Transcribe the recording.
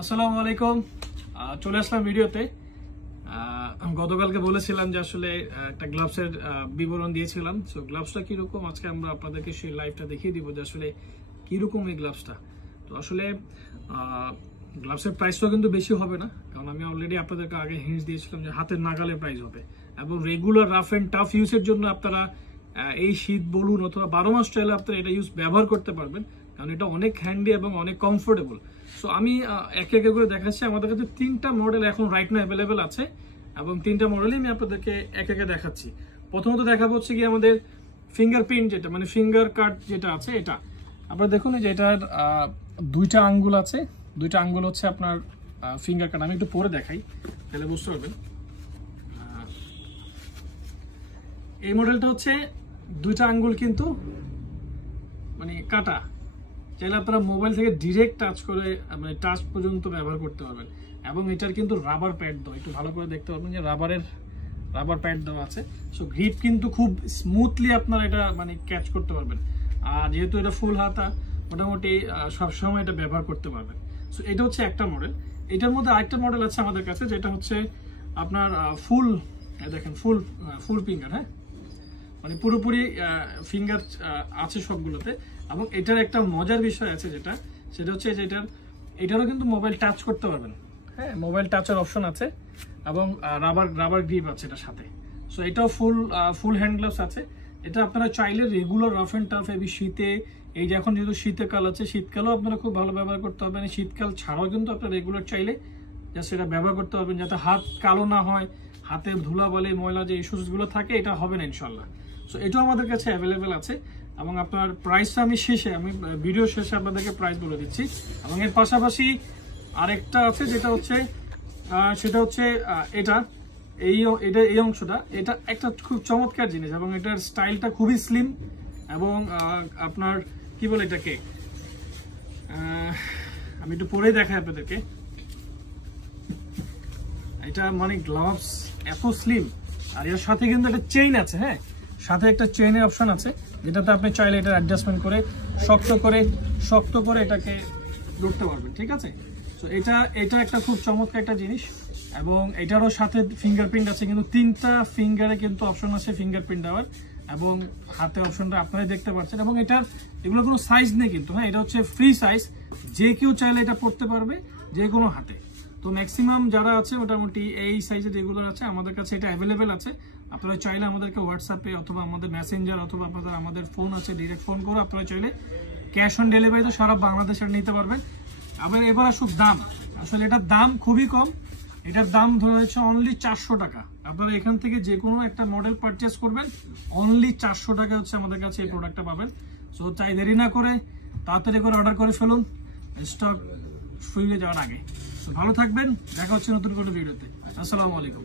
আসসালামু আলাইকুম। চলে আসলাম ভিডিওতে। গতকালকে বলেছিলাম যে আসলে একটা গ্লাভসের বিবরণ দিয়েছিলাম। সো গ্লাভসটা কিরকম আজকে আমরা আপনাদেরকে সেই লাইভটা দেখিয়ে দিব যে আসলে কিরকম এই গ্লাভসটা। তো আসলে গ্লাভসের প্রাইসটাও কিন্তু বেশি হবে না, কারণ আমি অলরেডি আপনাদেরকে আগে হিন্টস দিয়েছিলাম যে হাতের নাগালের প্রাইস হবে, এবং রেগুলার রাফ অ্যান্ড টাফ ইউজের জন্য আপনারা এই শীত বলুন অথবা 12 মাস চাইলে আপনারা এটা ব্যবহার করতে পারবেন, কারণ এটা অনেক হ্যান্ডি এবং অনেক কমফোর্টেবল। সো আমি এক এক করে দেখাচ্ছি। আমাদের কাছে 3টা মডেল এখন রাইট নাও অ্যাভেলেবেল আছে, এবং 3টা মডেলই আমি আপনাদেরকে এক একে দেখাচ্ছি। প্রথমত দেখাবো হচ্ছে কি আমাদের ফিঙ্গারপ্রিন্ট, যেটা মানে ফিঙ্গার কাট যেটা আছে এটা। আপনারা দেখুন যে এটার 2টা আঙ্গুল আছে, 2টা আঙ্গুল হচ্ছে আপনার ফিঙ্গার কাট। আমি একটু পরে দেখাই তাহলে বুঝতে পারবেন। এই মডেলটা হচ্ছে 2টা আঙ্গুল কিন্তু মানে কাটা, চাইলে আপনারা মোবাইল থেকে ডিরেক্ট টাচ করে মানে টাচ পর্যন্ত ব্যবহার করতে পারবেন। এবং এটার কিন্তু রাবার প্যাড দেওয়া, একটু ভালো করে দেখতে পারবেন যে রাবার প্যাড দেওয়া আছে। সো গ্রিপ কিন্তু খুব স্মুথলি আপনারা এটা মানে ক্যাচ করতে পারবেন। আর যেহেতু এটা ফুল হাতা, মোটামুটি সবসময় এটা ব্যবহার করতে পারবেন। সো এটা হচ্ছে একটা মডেল। এটার মধ্যে আরেকটা মডেল আছে আমাদের কাছে, যেটা হচ্ছে আপনার ফুল, দেখেন ফুল ফিঙ্গার, হ্যাঁ মানে পুরোপুরি ফিঙ্গার আছে সবগুলোতে। এবং এটার একটা মজার বিষয় আছে সেটা হচ্ছে যে এটারও কিন্তু মোবাইল টাচ করতে পারবেন। হ্যাঁ, মোবাইল টাচের অপশন আছে, এবং রাবার গ্রিপ আছে এটার সাথে। সো এটাও ফুল হ্যান্ড গ্লাভস আছে। এটা আপনারা চাইলে রেগুলার রাফ অ্যান্ড টাফ এই শীতে, এই যে এখন যেহেতু শীতকাল আছে, শীতকালেও আপনারা খুব ভালো ব্যবহার করতে পারবেন। শীতকাল ছাড়াও কিন্তু আপনারা রেগুলার চাইলে জাস্ট এটা ব্যবহার করতে পারবেন, যাতে হাত কালো না হয়, হাতে ধুলা বলে ময়লা যে ইস্যুসগুলো থাকে এটা হবে না ইনশাল্লাহ। সো এটাও আমাদের কাছে অ্যাভেলেবেল আছে, এবং আপনার প্রাইসটা আমি ভিডিও শেষে আপনাদেরকে প্রাইস বলে দিচ্ছি। এবং এর পাশাপাশি আরেকটা আছে সেটা হচ্ছে এটা এই অংশটা, এটা একটা খুব চমৎকার জিনিস, এবং এটার স্টাইলটা খুবই স্লিম। এবং আপনার কি বলে এটাকে, আমি একটু পরেই দেখাই আপনাদেরকে। এটা মানে গ্লাভস এত স্লিম, আর এর সাথে কিন্তু একটা চেইন আছে। হ্যাঁ, সাথে একটা চেইনের অপশন আছে, যেটাতে আপনি চাইলে এটা অ্যাডজাস্টমেন্ট করে শক্ত করে এটাকে ধরতে পারবেন। ঠিক আছে, তো এটা একটা খুব চমৎকার একটা জিনিস। এবং এটারও সাথে ফিঙ্গারপ্রিন্ট আছে, কিন্তু 3টা ফিঙ্গারে কিন্তু অপশন আছে ফিঙ্গারপ্রিন্ট দেওয়ার, এবং হাতে অপশনটা আপনারাই দেখতে পাচ্ছেন। এবং এগুলো কোনো সাইজ নেই কিন্তু, হ্যাঁ এটা হচ্ছে ফ্রি সাইজ, যে কেউ চাইলে এটা পড়তে পারবে যে কোনো হাতে। তো ম্যাক্সিমাম যারা আছে মোটামুটি এই সাইজের যেগুলো আছে আমাদের কাছে এটা অ্যাভেলেবেল আছে। আপনারা চাইলে আমাদেরকে হোয়াটসঅ্যাপে অথবা আমাদের মেসেঞ্জার অথবা আমাদের ফোন আছে, ডিরেক্ট ফোন করে আপনারা চাইলে ক্যাশ অন ডেলিভারিতে সারা বাংলাদেশে নিতে পারবেন। আবার এবার আসুক দাম, আসলে এটার দাম খুবই কম। এটার দাম ধরা হয়েছে অনলি 400 টাকা। আপনারা এখান থেকে যে কোনো একটা মডেল পারচেস করবেন, অনলি 400 টাকা হচ্ছে আমাদের কাছে এই প্রোডাক্টটা পাবেন। সো চাই দেরি না করে তাড়াতাড়ি করে অর্ডার করে ফেলুন, স্টক ফুরিয়ে যাওয়ার আগে। ভালো থাকবেন, দেখা হচ্ছে নতুন কোনো ভিডিওতে। আসসালামু আলাইকুম।